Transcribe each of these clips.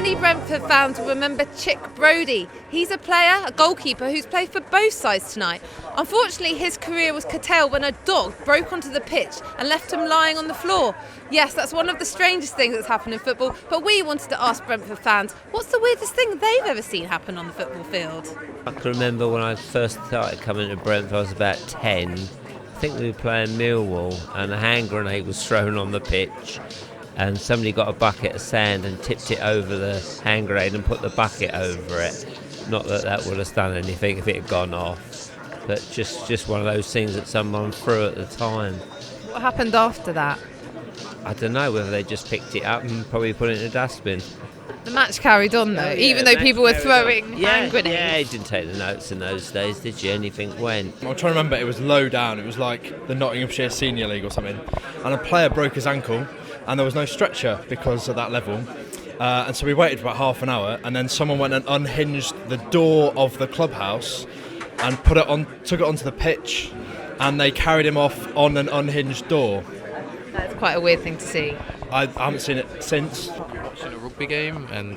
Many Brentford fans will remember Chick Brodie. He's a player, a goalkeeper, who's played for both sides tonight. Unfortunately, his career was curtailed when a dog broke onto the pitch and left him lying on the floor. Yes, that's one of the strangest things that's happened in football, but we wanted to ask Brentford fans, what's the weirdest thing they've ever seen happen on the football field? I can remember when I first started coming to Brentford, I was about 10. I think we were playing Millwall and a hand grenade was thrown on the pitch. And somebody got a bucket of sand and tipped it over the hand grenade and put the bucket over it. Not that that would have done anything if it had gone off, but just one of those things that someone threw at the time. What happened after that? I don't know whether they just picked it up and probably put it in a dustbin. The match carried on though, even though people were throwing hand grenades. Yeah, you didn't take the notes in those days, did you? Anything went. I'm trying to remember, it was low down, it was like the Nottinghamshire Senior League or something. And a player broke his ankle and there was no stretcher because of that level. And so we waited for about half an hour and then someone went and unhinged the door of the clubhouse and took it onto the pitch and they carried him off on an unhinged door. That's quite a weird thing to see. I haven't seen it since. Watching a rugby game and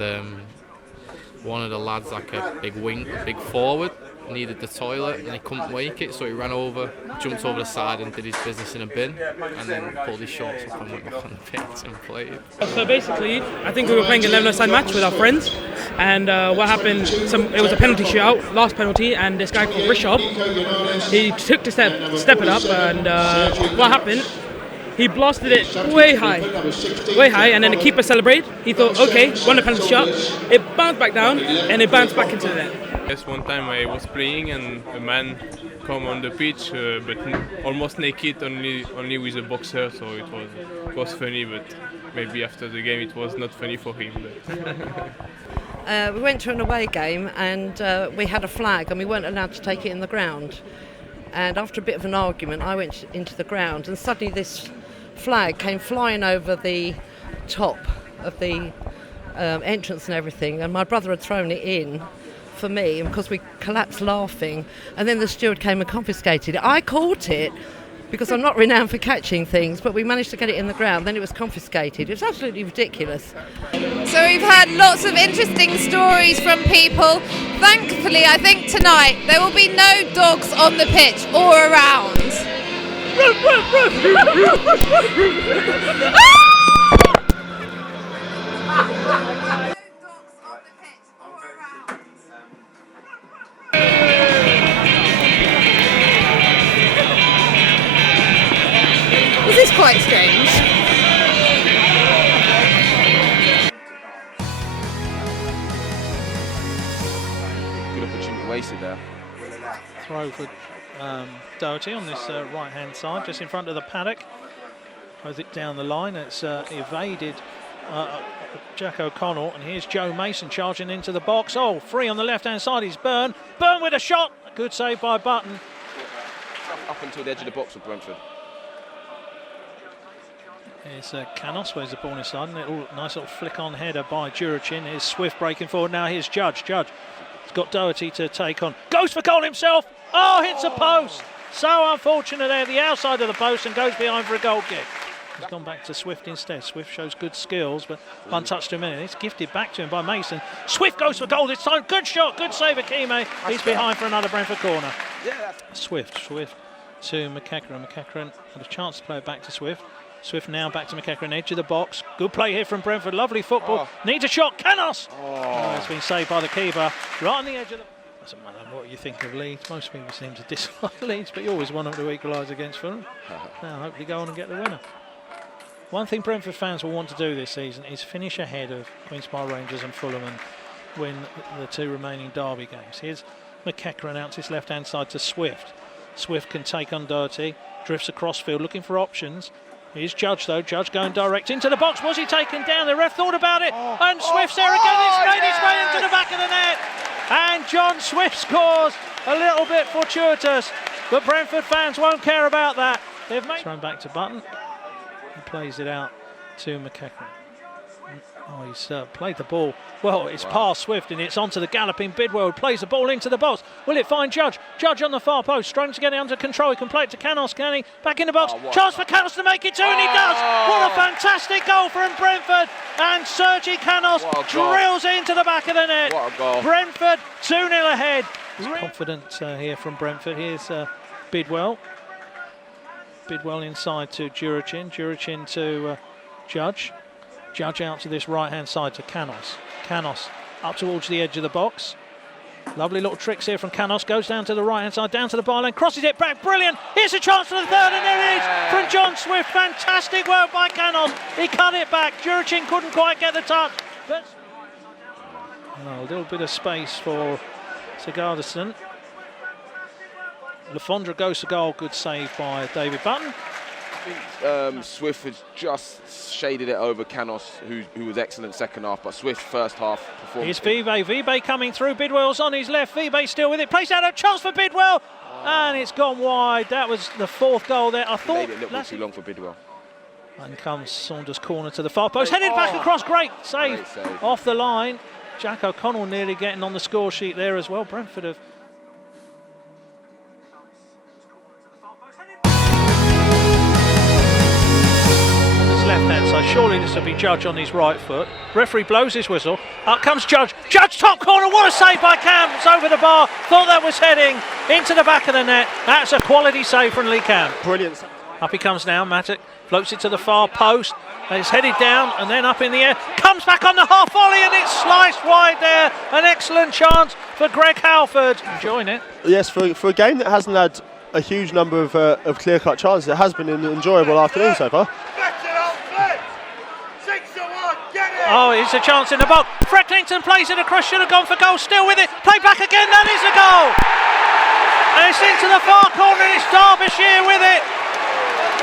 one of the lads, like a big forward, needed the toilet and he couldn't wake it, so he ran over, jumped over the side and did his business in a bin and then pulled his shorts up and went back on the pitch and played. So basically, I think we were playing a 11-a-side match with our friends and what happened, it was a penalty shootout, last penalty, and this guy called Bishop, he took to step it up and what happened, he blasted it way high, and then the keeper celebrated. He thought, okay, won the penalty shot. It bounced back down, and it bounced back into the net. Yes, one time I was playing and a man come on the pitch, but almost naked, only with a boxer. So it was funny, but maybe after the game it was not funny for him. We went to an away game and we had a flag and we weren't allowed to take it in the ground. And after a bit of an argument, I went into the ground and suddenly this flag came flying over the top of the entrance and everything, and my brother had thrown it in for me, and because we collapsed laughing, and then the steward came and confiscated it. I caught it because I'm not renowned for catching things, but we managed to get it in the ground, then it was confiscated. It was absolutely ridiculous. So we've had lots of interesting stories from people. Thankfully, I think tonight there will be no dogs on the pitch or around. This is quite strange. Good opportunity wasted there. Throw for Doherty on this right-hand side, just in front of the paddock. Throws it down the line. It's evaded Jack O'Connell, and here's Joe Mason charging into the box. Oh, free on the left-hand side is Byrne. Byrne with a shot. Good save by Button. Up until the edge of the box with Brentford. Here's Canos, where's the ball inside. Nice little flick-on header by Jurichin. Here's Swift breaking forward now. Here's Judge. Judge has got Doherty to take on. Goes for goal himself. Oh, hits a post. So unfortunate there, the outside of the post, and goes behind for a goal kick. He's gone back to Swift instead. Swift shows good skills, but untouched to a minute. It's gifted back to him by Mason. Swift goes for goal this time. Good shot, good save of Kime. He's behind for another Brentford corner. Swift to McEachran. McEachran had a chance to play it back to Swift. Swift now back to McEachran, edge of the box. Good play here from Brentford. Lovely football. Needs a shot. Canos! It's been saved by the keeper. Right on the edge of the... Doesn't matter what you think of Leeds. Most people seem to dislike Leeds, but you always want them to equalise against Fulham. Now hopefully go on and get the winner. One thing Brentford fans will want to do this season is finish ahead of Queen's Park Rangers and Fulham and win the two remaining derby games. Here's McEachran out to his left-hand side to Swift. Swift can take on Doherty. Drifts across field looking for options. Here's Judge though. Judge going direct into the box. Was he taken down? The ref thought about it. And Swift's there again. It's made its way into the back of the net. And John Swift scores. A little bit fortuitous, but Brentford fans won't care about that. They've made... Thrown back to Button. He plays it out to McEachran. Oh, he's played the ball. Well, it's past Swift and it's onto the galloping Bidwell, who plays the ball into the box. Will it find Judge? Judge on the far post, struggling to get it under control. He can play it to Canos, can he? Back in the box. Chance for Canos to make it two, and he does. What a Fantastic goal from Brentford, and Sergi Canos drills it into the back of the net. What a goal. Brentford 2-0 ahead. Confident here from Brentford. Here's Bidwell. Bidwell inside to Jurichin. Jurichin to Judge. Judge out to this right-hand side to Canos. Canos up towards the edge of the box. Lovely little tricks here from Canos. Goes down to the right-hand side, down to the byline, crosses it back. Brilliant. Here's a chance for the third, and there it is from John Swift. Fantastic work by Canos. He cut it back. Jurichin couldn't quite get the touch. But a little bit of space for Sigurdsson. Lafondra goes to goal. Good save by David Button. I think Swift has just shaded it over Canos, who was excellent second half, but Swift first half performance. Here's Vive. Vive coming through. Bidwell's on his left. Vive still with it. Plays out a chance for Bidwell. And it's gone wide. That was the fourth goal there. I thought made it a little bit too long for Bidwell. And comes Saunders' corner to the far post. Headed back across. Great save off the line. Jack O'Connell nearly getting on the score sheet there as well. Brentford have. Left-hand side, surely this will be Judge on his right foot. Referee blows his whistle. Up comes Judge. Judge top corner. What a save by Cam. It's over the bar. Thought that was heading into the back of the net. That's a quality save from Lee Cam. Brilliant. Up he comes now. Mattock floats it to the far post. It's headed down and then up in the air. Comes back on the half volley and it's sliced wide there. An excellent chance for Greg Halford. Enjoying it. Yes, for a game that hasn't had a huge number of clear-cut chances, it has been an enjoyable afternoon so far. Oh, it's a chance in the box. Frecklington plays it across, should have gone for goal, still with it. Play back again, that is a goal. And it's into the far corner, and it's Derbyshire with it.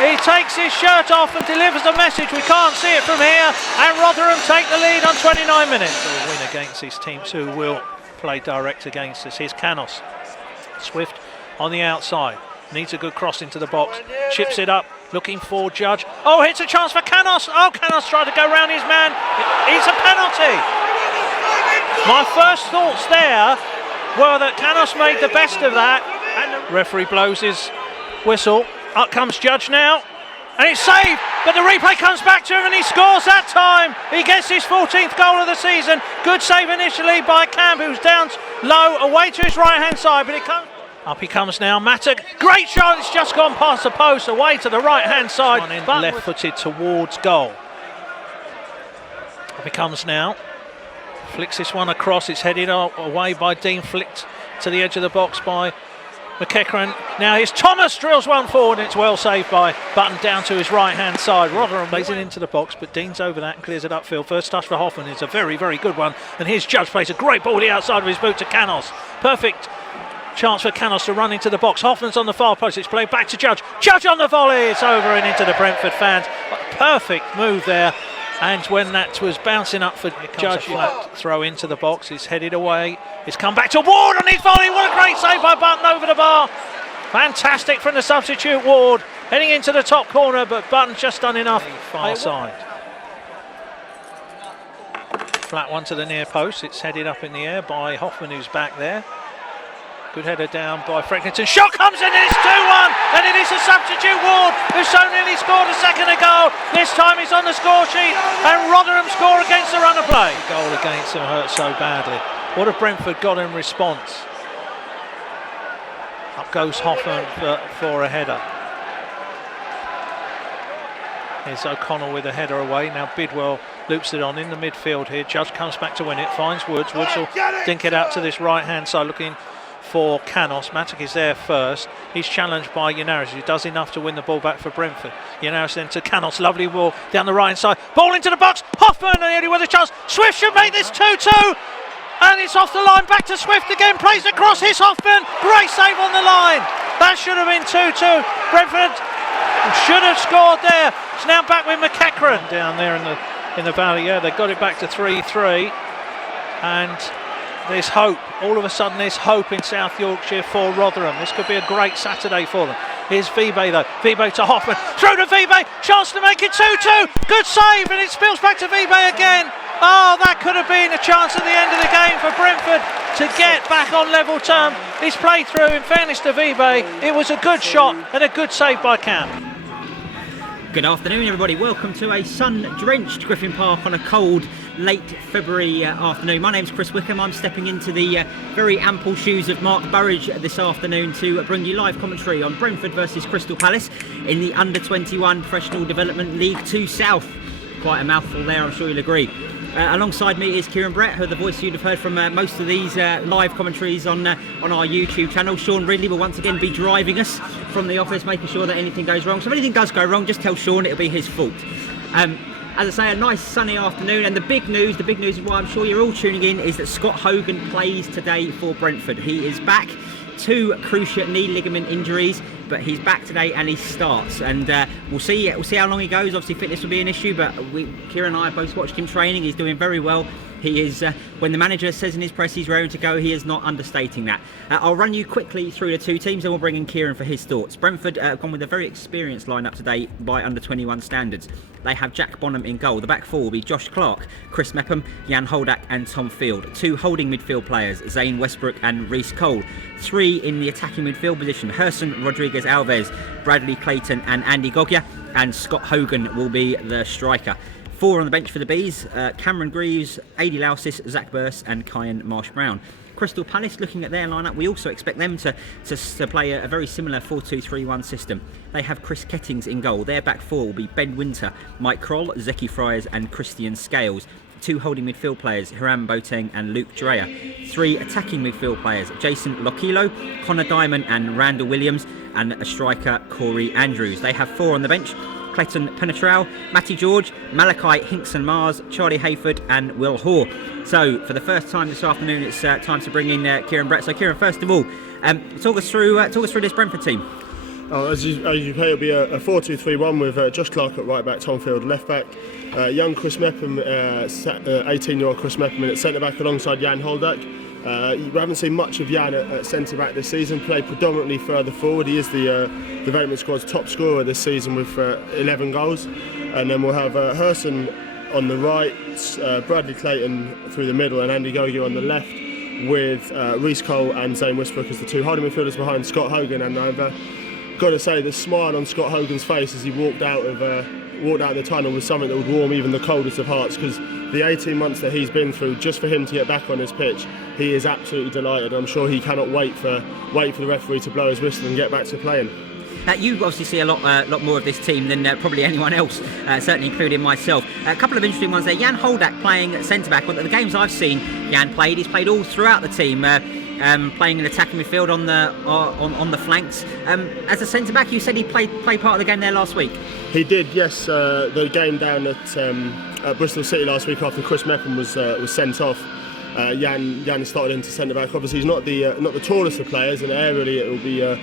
He takes his shirt off and delivers a message. We can't see it from here. And Rotherham take the lead on 29 minutes. We'll win against these teams who will play direct against us. Here's Canos. Swift on the outside. Needs a good cross into the box. Chips it up. Looking for Judge. Oh, hits a chance for Canos. Oh, Canos tried to go round his man. It's a penalty. My first thoughts there were that Canos made the best of that. And the referee blows his whistle. Up comes Judge now. And it's saved. But the replay comes back to him and he scores that time. He gets his 14th goal of the season. Good save initially by Camp, who's down low, away to his right-hand side. But it comes. Up he comes now, Mattock. Great shot, it's just gone past the post, away to the right-hand side. Left-footed towards goal. Up he comes now. Flicks this one across, it's headed away by Dean, flicked to the edge of the box by McEachran. Now here's Thomas, drills one forward, and it's well saved by Button down to his right-hand side. Rotherham plays it into the box, but Dean's over that and clears it upfield. First touch for Hoffman, it's a very, very good one. And here's Judge, plays a great ball the outside of his boot to Canos. Perfect chance for Canos to run into the box. Hoffman's on the far post. It's played back to Judge. Judge on the volley. It's over and into the Brentford fans. Perfect move there. And when that was bouncing up for Judge, flat throw into the box. It's headed away. It's come back to Ward on his volley. What a great save by Button over the bar. Fantastic from the substitute Ward. Heading into the top corner, but Button's just done enough. Far side. Flat one to the near post. It's headed up in the air by Hoffman, who's back there. Good header down by Frecklington. Shot comes in and it's 2-1. And it is a substitute Ward who so nearly scored a second ago. This time he's on the score sheet. And Rotherham score against the run of play. The goal against them hurt so badly. What have Brentford got in response? Up goes Hoffman for a header. Here's O'Connell with a header away. Now Bidwell loops it on in the midfield here. Judge comes back to win it. Finds Woods. Woods will dink it out to this right-hand side looking for Canos. Mattock is there first. He's challenged by Yanaris, who does enough to win the ball back for Brentford. Yanaris then to Canos. Lovely ball down the right side. Ball into the box. Hoffman and only with a chance. Swift should make this 2-2. And it's off the line. Back to Swift again. Plays across. Here's Hoffman. Great save on the line. That should have been 2-2. Brentford should have scored there. It's now back with McEachran down there in the valley. Yeah, they got it back to 3-3. And there's hope. All of a sudden there's hope in South Yorkshire for Rotherham. This could be a great Saturday for them. Here's Vibe though. Vibe to Hoffman. Through to Vibe. Chance to make it 2-2. Good save and it spills back to Vibe again. Oh, that could have been a chance at the end of the game for Brentford to get back on level term. He's played through, in fairness to Vibe. It was a good shot and a good save by Cam. Good afternoon, everybody. Welcome to a sun-drenched Griffin Park on a cold, late February afternoon. My name's Chris Wickham. I'm stepping into the very ample shoes of Mark Burridge this afternoon to bring you live commentary on Brentford versus Crystal Palace in the Under-21 Professional Development League 2 South. Quite a mouthful there, I'm sure you'll agree. Alongside me is Kieran Brett, who the voice you'd have heard from most of these live commentaries on our YouTube channel. Sean Ridley will once again be driving us from the office, making sure that anything goes wrong. So if anything does go wrong, just tell Sean it'll be his fault. As I say, a nice sunny afternoon, and the big news is why I'm sure you're all tuning in, is that Scott Hogan plays today for Brentford. He is back. 2 cruciate knee ligament injuries, but he's back today and he starts, and we'll see how long he goes. Obviously fitness will be an issue, but Kieran and I have both watched him training. He's doing very well. He is, when the manager says in his press he's raring to go, he is not understating that. I'll run you quickly through the 2 teams, and we'll bring in Kieran for his thoughts. Brentford have gone with a very experienced lineup today by under-21 standards. They have Jack Bonham in goal. The back 4 will be Josh Clark, Chris Mepham, Jan Holdak and Tom Field. 2 holding midfield players, Zane Westbrook and Reece Cole. 3 in the attacking midfield position, Herson Rodriguez Alves, Bradley Clayton and Andy Goggia, and Scott Hogan will be the striker. 4 on the bench for the Bees, Cameron Greaves, Adi Lausis, Zach Burse and Kyan Marsh-Brown. Crystal Palace, looking at their lineup, we also expect them to play a very similar 4-2-3-1 system. They have Chris Kettings in goal. Their back 4 will be Ben Winter, Mike Kroll, Zeki Friars and Christian Scales. 2 holding midfield players, Hiram Boateng and Luke Dreyer. 3 attacking midfield players, Jason Lokilo, Connor Diamond and Randall Williams, and a striker, Corey Andrews. They have 4 on the bench, Clayton Penetral, Matty George, Malachi Hinkson-Mars, Charlie Hayford and Will Hoare. So for the first time this afternoon, it's time to bring in Kieran Brett. So Kieran, first of all, talk us through this Brentford team. As you play, it'll be a 4-2-3-1 with Josh Clark at right back, Tom Field left back, young Chris Mepham, 18-year-old Chris Mepham at centre back alongside Jan Holdak. We haven't seen much of Jan at centre back this season, played predominantly further forward. He is the development squad's top scorer this season with 11 goals. And then we'll have Herson on the right, Bradley Clayton through the middle and Andy Goggia on the left, with Reece Cole and Zane Westbrook as the 2 holding midfielders behind Scott Hogan. And I've got to say, the smile on Scott Hogan's face as he walked out of the tunnel was something that would warm even the coldest of hearts, because the 18 months that he's been through, just for him to get back on his pitch, he is absolutely delighted. I'm sure he cannot wait for the referee to blow his whistle and get back to playing. You obviously see a lot more of this team than probably anyone else, certainly including myself. A couple of interesting ones there. Jan Holdak playing at centre-back. Well, the games I've seen Jan played, he's played all throughout the team, playing in attacking midfield on the flanks. As a centre-back, you said he played part of the game there last week. He did, yes. The game down at Bristol City last week after Chris Mepham was sent off. Jan started into centre back. Obviously, he's not the tallest of players, and aerially it will be a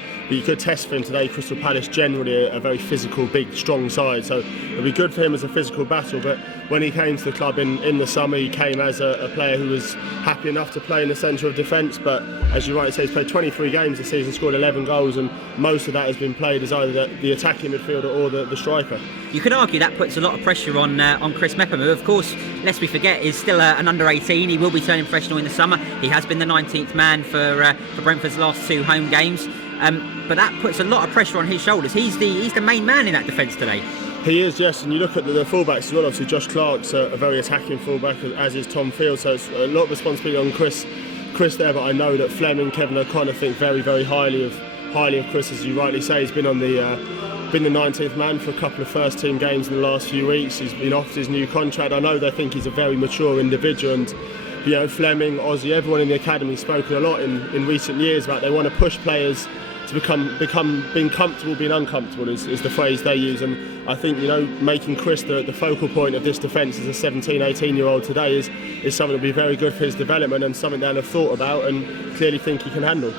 good test for him today. Crystal Palace generally a very physical, big, strong side, so it'll be good for him as a physical battle. But when he came to the club in the summer, he came as a player who was happy enough to play in the centre of defence. But as you rightly say, he's played 23 games this season, scored 11 goals, and most of that has been played as either the attacking midfielder or the striker. You could argue that puts a lot of pressure on Chris Mepham, who, of course, lest we forget, is still an under-18. He will be turning professional in the summer. He has been the 19th man for Brentford's last 2 home games. But that puts a lot of pressure on his shoulders. He's the main man in that defence today. He is, yes, and you look at the fullbacks as well. Obviously, Josh Clark's a very attacking fullback, as is Tom Field, so it's a lot of responsibility on Chris there. But I know that Fleming, Kevin O'Connor think very, very highly of Chris, as you rightly say. He's been the 19th man for a couple of first team games in the last few weeks. He's been offered his new contract. I know they think he's a very mature individual, and Fleming, Ozzy, everyone in the academy has spoken a lot in recent years about they want to push players to become being comfortable being uncomfortable is the phrase they use. And I think making Chris the focal point of this defence as a 17-18-year-old today is something that will be very good for his development, and something they'll have thought about and clearly think he can handle.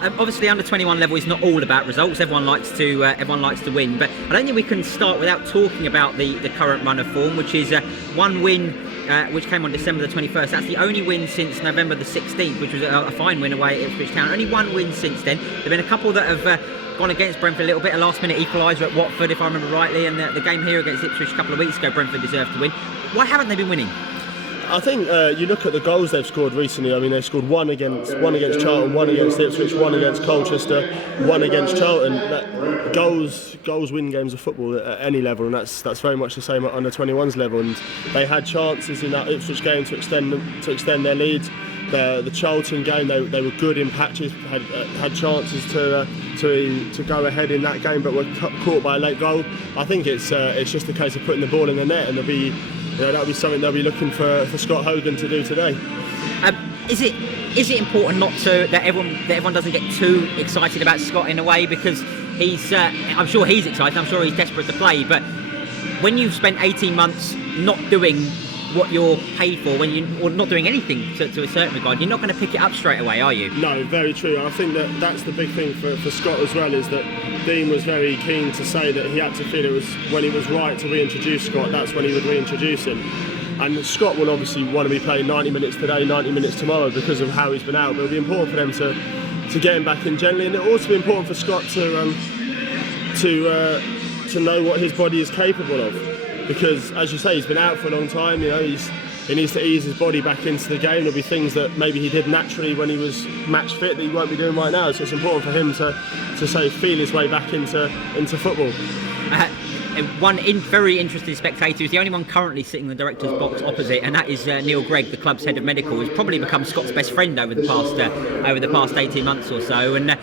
Obviously, under 21 level is not all about results. Everyone likes to win, but I don't think we can start without talking about the current run of form, which is 1 win, which came on December the 21st. That's the only win since November the 16th, which was a fine win away at Ipswich Town. Only 1 win since then. There've been a couple that have gone against Brentford a little bit. A last-minute equaliser at Watford, if I remember rightly, and the game here against Ipswich a couple of weeks ago, Brentford deserved to win. Why haven't they been winning? I think you look at the goals they've scored recently. I mean, they've scored one against Charlton, one against Ipswich, one against Colchester, one against Charlton. Goals win games of football at any level, and that's very much the same at under 21s level. And they had chances in that Ipswich game to extend their leads. The Charlton game, they were good in patches, had chances to go ahead in that game, but were caught by a late goal. I think it's just a case of putting the ball in the net, and that'll be something they'll be looking for Scott Hogan to do today. Is it important that everyone doesn't get too excited about Scott in a way, because he's I'm sure he's excited, I'm sure he's desperate to play, but when you've spent 18 months not doing what you're paid for, or not doing anything to a certain regard, you're not going to pick it up straight away, are you? No, very true. I think that's the big thing for Scott as well, is that Dean was very keen to say that he had to feel it was when it was right to reintroduce Scott, that's when he would reintroduce him. And Scott will obviously want to be playing 90 minutes today, 90 minutes tomorrow because of how he's been out, but it'll be important for them to get him back in generally, and it'll also be important for Scott to know what his body is capable of. Because, as you say, he's been out for a long time. You know, he needs to ease his body back into the game. There'll be things that maybe he did naturally when he was match fit that he won't be doing right now. So it's important for him to feel his way back into football. One very interesting spectator is the only one currently sitting in the director's box opposite, and that is Neil Gregg, the club's head of medical, who's probably become Scott's best friend over the past 18 months or so. And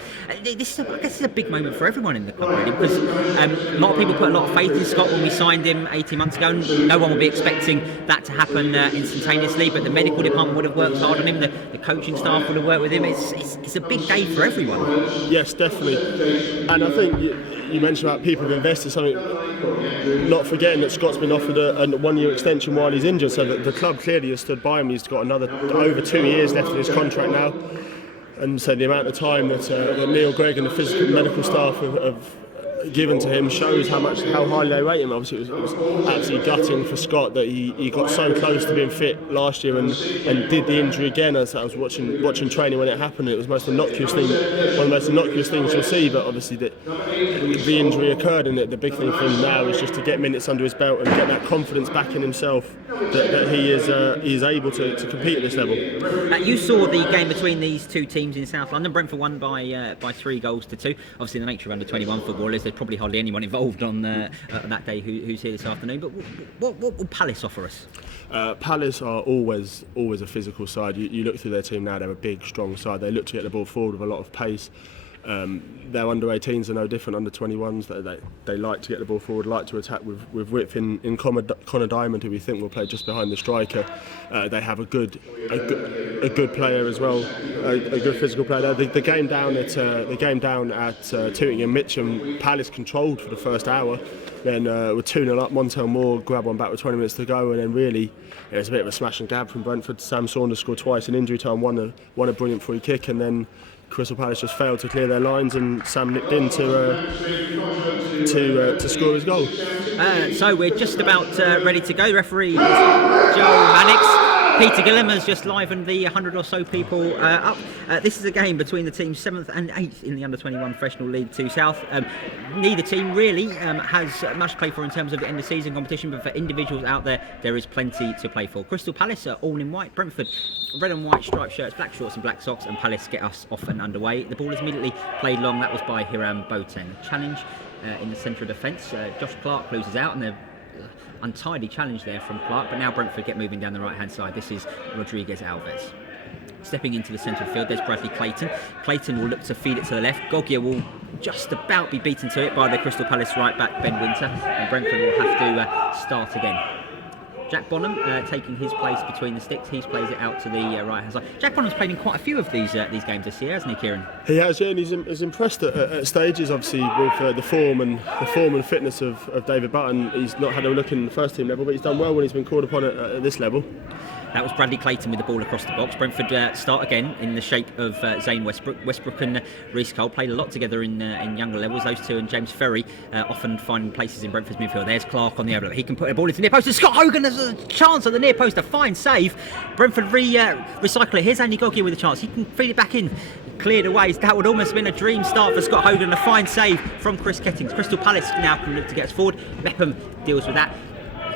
this is a big moment for everyone in the club, really, because a lot of people put a lot of faith in Scott when we signed him 18 months ago. No one will be expecting that to happen instantaneously, but the medical department would have worked hard on him, the coaching staff would have worked with him. It's a big day for everyone. Yes, definitely. And I think you mentioned about people have invested something, not forgetting that Scott's been offered a 1-year extension while he's injured, so that the club clearly has stood by him. He's got another over 2 years left in his contract now, and so the amount of time that Neil Gregg and the physical and medical staff have given to him shows how highly they rate him. Obviously it was absolutely gutting for Scott that he got so close to being fit last year and did the injury again. As I was watching training when it happened, it was one of the most innocuous things you'll see, but obviously the injury occurred, and the big thing for him now is just to get minutes under his belt and get that confidence back in himself that he is able to compete at this level. You saw the game between these two teams in South London. Brentford won by 3-2. Obviously, the nature of under 21 football is there's probably hardly anyone involved on that day who's here this afternoon. But what will Palace offer us? Palace are always a physical side. You look through their team now; they're a big, strong side. They look to get the ball forward with a lot of pace. Their under 18s are no different. Under 21s, they like to get the ball forward, like to attack with width in Connor Diamond, who we think will play just behind the striker. They have a good player as well, a good physical player. The game down at Tooting and Mitcham, Palace controlled for the first hour. Then we're 2-0 up. Montel Moore grabbed one back with 20 minutes to go, and then really it was a bit of a smash and grab from Brentford. Sam Saunders scored twice in injury time, won a brilliant free kick, and then Crystal Palace just failed to clear their lines, and Sam nipped in to score his goal. So we're just about ready to go. The referee is Joe Mannix. Peter Gillam has just livened the 100 or so people up. This is a game between the teams 7th and 8th in the Under-21 Professional League 2 South. Neither team really has much to play for in terms of the end of season competition, but for individuals out there is plenty to play for. Crystal Palace are all in white. Brentford, red and white striped shirts, black shorts and black socks, and Palace get us off and underway. The ball is immediately played long. That was by Hiram Boateng. Challenge in the centre of defence. Josh Clark loses out, and they're untidy challenge there from Clark, but now Brentford get moving down the right hand side. This is Rodriguez Alves. Stepping into the centre of the field, there's Bradley Clayton. Clayton will look to feed it to the left. Gogia will just about be beaten to it by the Crystal Palace right back Ben Winter, and Brentford will have to start again. Jack Bonham taking his place between the sticks. He plays it out to the right hand side. Jack Bonham's played in quite a few of these games this year, hasn't he, Kieran? He has, yeah, and he's impressed at stages, obviously, with the form and fitness of David Button. He's not had a look in the first team level, but he's done well when he's been called upon at this level. That was Bradley Clayton with the ball across the box. Brentford start again in the shape of Zane Westbrook. Westbrook and Reece Cole played a lot together in younger levels. Those two and James Ferry often finding places in Brentford's midfield. There's Clark on the overlap. He can put the ball into the near post. And Scott Hogan has a chance at the near post. A fine save. Brentford recycle it. Here's Andy Gogia with a chance. He can feed it back in. Cleared away. That would almost have been a dream start for Scott Hogan. A fine save from Chris Kettings. Crystal Palace now can look to get us forward. Mepham deals with that.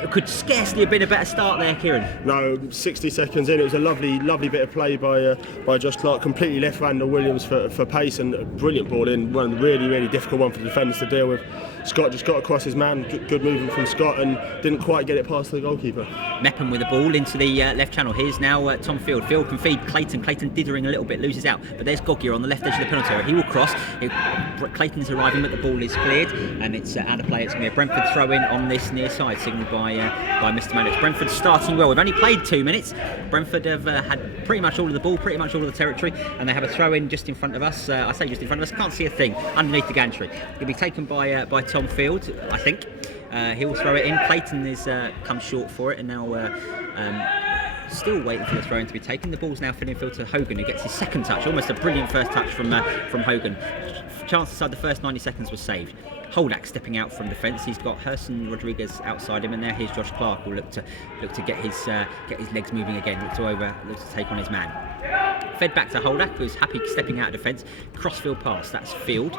it could scarcely have been a better start there, Kieran. No, 60 seconds in, it was a lovely bit of play by Josh Clark. Completely left Randall Williams for pace, and a brilliant ball in. One really difficult one for the defenders to deal with. Scott just got across his man. Good movement from Scott, and didn't quite get it past the goalkeeper. Mepham with the ball into the left channel. Here's now Tom Field. Field can feed Clayton. Clayton dithering a little bit, loses out. But there's Gogia on the left edge of the penalty area. He will cross. Clayton's arriving, but the ball is cleared, and it's out of play. It's going to be a Brentford throw in on this near side, signalled by Mr. Maddox. Brentford starting well. We've only played 2 minutes. Brentford have had pretty much all of the ball, pretty much all of the territory, and they have a throw in just in front of us. I say just in front of us, can't see a thing, underneath the gantry. It'll be taken by Tom Field, I think. He will throw it in. Clayton is come short for it, and now still waiting for the throw in to be taken. The ball's now filling field to Hogan, who gets his second touch. Almost a brilliant first touch from Hogan. Chance inside the first 90 seconds was saved. Holdak stepping out from defence. He's got Herson Rodriguez outside him, and there here's Josh Clark, who will look to get his legs moving again. Look to take on his man. Fed back to Holdak, who's happy stepping out of defence. Crossfield pass. That's Field.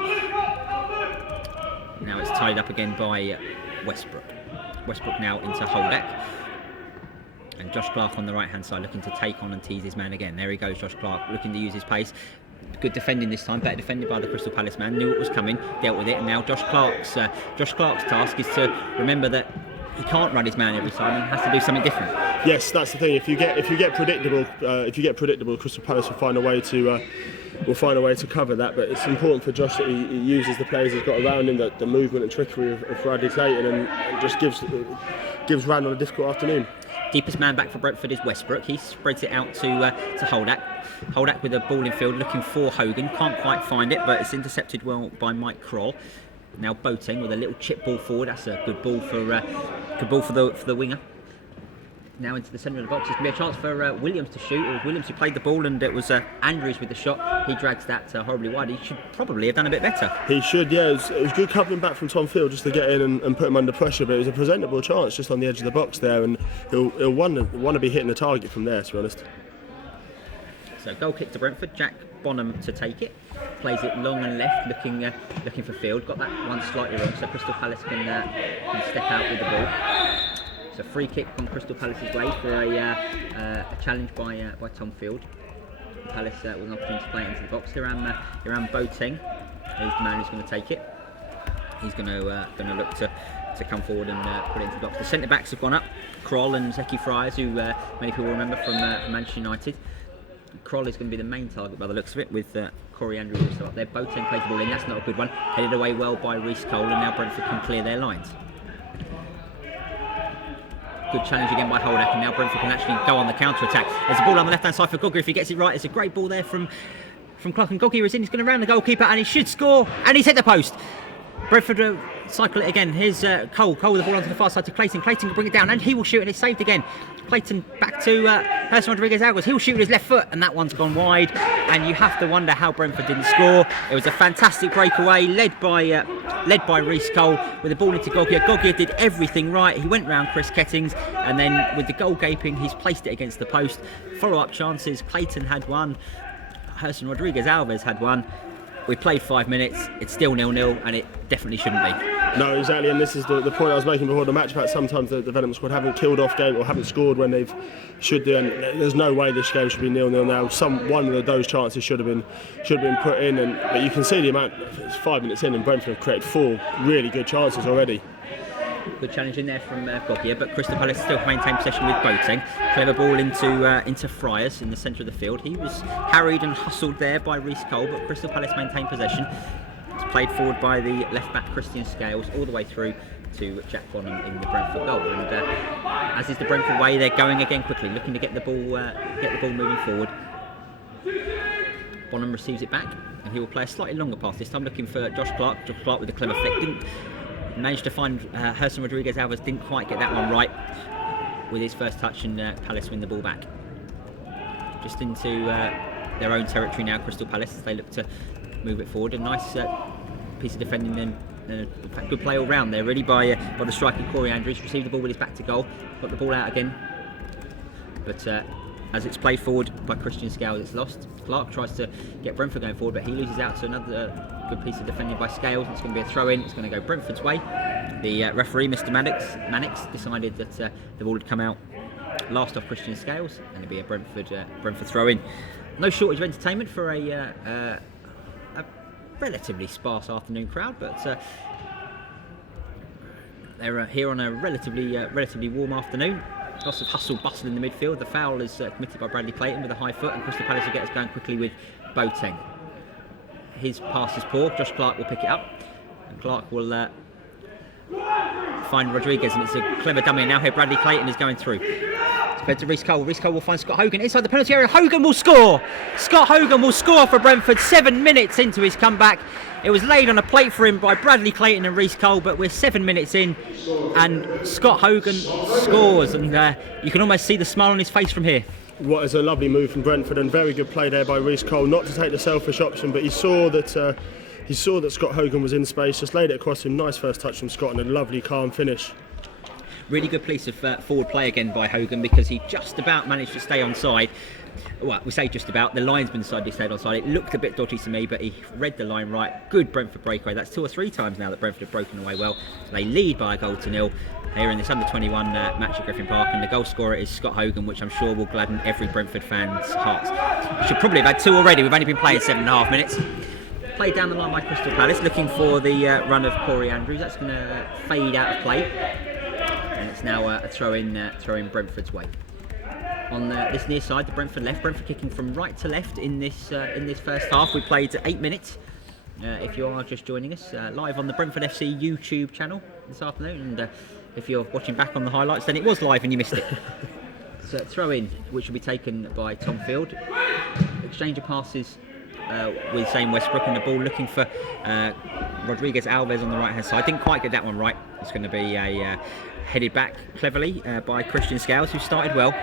Now it's tied up again by Westbrook. Westbrook now into Holdak. And Josh Clark on the right hand side looking to take on and tease his man again. There he goes, Josh Clark, looking to use his pace. Good defending this time, better defended by the Crystal Palace man. Knew it was coming, dealt with it, and now Josh Clark's task is to remember that he can't run his man every time and has to do something different. Yes, that's the thing. If you get predictable, Crystal Palace will find a way to cover that. But it's important for Josh that he uses the players he's got around him, the movement and trickery of Bradley Clayton, and just gives Randall a difficult afternoon. Deepest man back for Brentford is Westbrook. He spreads it out to Holdak. Holdak with a ball in field looking for Hogan. Can't quite find it, but it's intercepted well by Mike Kroll. Now Boateng with a little chip ball forward. That's a good ball for the winger. Now into the centre of the box. There's going to be a chance for Williams to shoot. It was Williams who played the ball, and it was Andrews with the shot. He drags that horribly wide. He should probably have done a bit better. He should, yeah. It was good coupling back from Tom Field just to get in and put him under pressure, but it was a presentable chance just on the edge of the box there, and he'll want to be hitting the target from there, to be honest. So goal kick to Brentford. Jack Bonham to take it. Plays it long and left, looking for Field. Got that one slightly wrong, so Crystal Palace can step out with the ball. It's a free kick from Crystal Palace's way for a challenge by Tom Field. Palace with an opportunity to play it into the box. Hiram Boateng is the man who's going to take it. He's going to look to come forward and put it into the box. The centre backs have gone up. Kroll and Zeki Friars, who many people remember from Manchester United. Kroll is going to be the main target by the looks of it, with Corey Andrews also up there. Boateng plays the ball in. That's not a good one. Headed away well by Reece Cole, and now Brentford can clear their lines. Good challenge again by Holdak, and now Brentford can actually go on the counter-attack. There's a ball on the left-hand side for Gogia. If he gets it right, it's a great ball there from Clark, and Gogia is in. He's going to round the goalkeeper, and he should score, and he's hit the post. Brentford cycle it again. Here's Cole with the ball onto the far side to Clayton. Clayton can bring it down, and he will shoot, and it's saved again. Clayton back to Herson Rodriguez-Alvarez. He'll shoot with his left foot, and that one's gone wide. And you have to wonder how Brentford didn't score. It was a fantastic breakaway, led by Reece Cole with the ball into Gogia. Gogia did everything right. He went round Chris Kettings, and then with the goal gaping, he's placed it against the post. Follow-up chances. Clayton had one. Herson Rodriguez-Alvarez had one. We played 5 minutes, it's still 0-0, and it definitely shouldn't be. No, exactly, and this is the point I was making before the match about sometimes the development squad haven't killed off game or haven't scored when they should do, and there's no way this game should be 0-0 now. One of those chances should have been put in, but you can see the amount. It's 5 minutes in, and Brentford have created 4 really good chances already. Good challenge in there from Gogia, but Crystal Palace still maintain possession with Boateng. Clever ball into Friars in the centre of the field. He was harried and hustled there by Reece Cole, but Crystal Palace maintain possession. It's played forward by the left back Christian Scales all the way through to Jack Bonham in the Brentford goal. And as is the Brentford way, they're going again quickly, looking to get the ball moving forward. Bonham receives it back, and he will play a slightly longer pass this time, looking for Josh Clark. Josh Clark with a clever flick. Didn't manage to find Herson Rodriguez-Alvarez, didn't quite get that one right with his first touch, and Palace win the ball back. Just into their own territory now, Crystal Palace, as they look to move it forward. A nice piece of defending, and in fact, good play all round there really by the striker Corey Andrews. Received the ball with his back to goal, got the ball out again, but as it's played forward by Christian Scales, it's lost. Clark tries to get Brentford going forward, but he loses out to another good piece of defending by Scales. It's going to be a throw in. It's going to go Brentford's way. The referee, Mr. Mannix, decided that the ball had come out last off Christian Scales, and it'd be a Brentford throw-in. No shortage of entertainment for a relatively sparse afternoon crowd, but they're here on a relatively warm afternoon. Lots of hustle bustle in the midfield. The foul is committed by Bradley Clayton with a high foot, and Crystal Palace will get us going quickly with Boateng. His pass is poor. Josh Clark will pick it up, and Clark will find Rodriguez, and it's a clever dummy. And now here Bradley Clayton is going through. It's fed to Reece Cole. Reece Cole will find Scott Hogan inside the penalty area. Hogan will score. Scott Hogan will score for Brentford 7 minutes into his comeback. It was laid on a plate for him by Bradley Clayton and Reece Cole, but we're 7 minutes in, and Scott Hogan scores, and you can almost see the smile on his face from here. What is a lovely move from Brentford, and very good play there by Reece Cole, not to take the selfish option, but he saw that Scott Hogan was in space, just laid it across him. Nice first touch from Scott and a lovely calm finish. Really good piece of forward play again by Hogan, because he just about managed to stay onside. Well, we say just about, the linesman side he stayed onside. It looked a bit dodgy to me, but he read the line right. Good Brentford breakaway. That's 2 or 3 times now that Brentford have broken away well. They lead by a goal to nil here in this under-21 match at Griffin Park, and the goal scorer is Scott Hogan, which I'm sure will gladden every Brentford fan's heart. We should probably have had 2 already. We've only been playing 7.5 minutes. Played down the line by Crystal Palace, looking for the run of Corey Andrews. That's going to fade out of play, and it's now a throw-in Brentford's way. On this near side, the Brentford left. Brentford kicking from right to left in this first half. We played 8 minutes. If you are just joining us, live on the Brentford FC YouTube channel this afternoon, and if you're watching back on the highlights, then it was live and you missed it. So throw-in, which will be taken by Tom Field. Exchange of passes with Zane Westbrook, and the ball looking for Rodriguez Alves on the right hand side. Didn't quite get that one right. It's going to be a headed back cleverly by Christian Scales, who started well.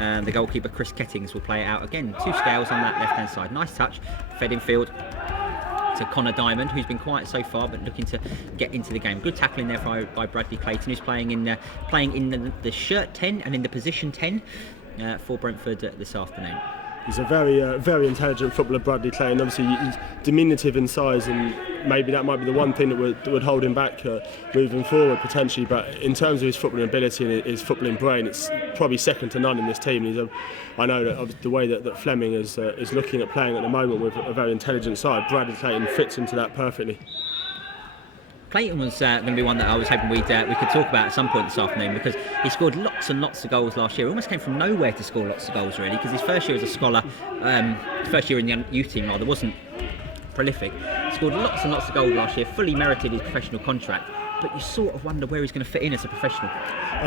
And the goalkeeper Chris Kettings will play it out again. 2 Scales on that left hand side. Nice touch, fed in field to Connor Diamond, who's been quiet so far but looking to get into the game. Good tackling there by Bradley Clayton, who's playing in the shirt 10 and in the position 10 for Brentford this afternoon. He's a very intelligent footballer, Bradley Clayton. Obviously, he's diminutive in size, and maybe that might be the one thing that would hold him back moving forward potentially. But in terms of his footballing ability and his footballing brain, it's probably second to none in this team. I know that the way that Fleming is looking at playing at the moment with a very intelligent side, Bradley Clayton fits into that perfectly. Clayton was going to be one that I was hoping we could talk about at some point this afternoon, because he scored lots and lots of goals last year. He almost came from nowhere to score lots of goals, really, because his first year as a scholar, first year in the youth team rather, wasn't prolific. He scored lots and lots of goals last year, fully merited his professional contract, but you sort of wonder where he's going to fit in as a professional.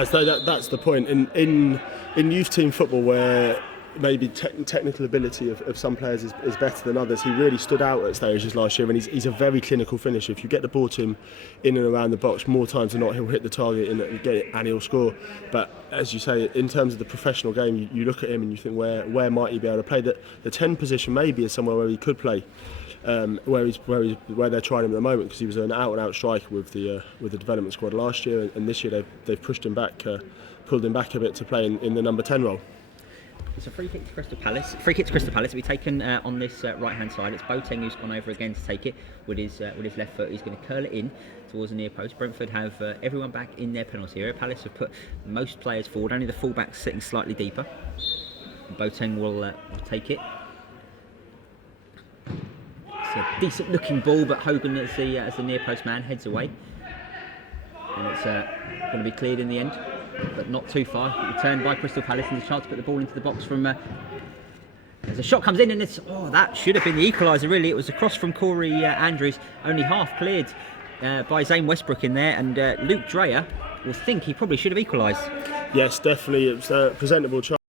So that's the point. In youth team football, where maybe technical ability of some players is better than others, he really stood out at stages last year, and he's a very clinical finisher. If you get the ball to him in and around the box, more times than not he'll hit the target and get it, and he'll score. But as you say, in terms of the professional game, you look at him and you think, where might he be able to play? The 10 position maybe is somewhere where he could play, where they're trying him at the moment, because he was an out-and-out striker with the development squad last year, and this year they've pushed him back, pulled him back a bit to play in the number 10 role. It's a free kick to Crystal Palace. To be taken on this right-hand side. It's Boateng who's gone over again to take it with his left foot. He's going to curl it in towards the near post. Brentford have everyone back in their penalty area. Palace have put most players forward. Only the fullbacks sitting slightly deeper. Boateng will take it. It's a decent-looking ball, but Hogan, as the near post man, heads away, and it's going to be cleared in the end, but not too far. Returned by Crystal Palace, and a chance to put the ball into the box from. As a shot comes in, and that should have been the equaliser. Really, it was a cross from Corey Andrews, only half cleared by Zane Westbrook in there, and Luke Dreyer will think he probably should have equalised. Yes, definitely, it was a presentable chance.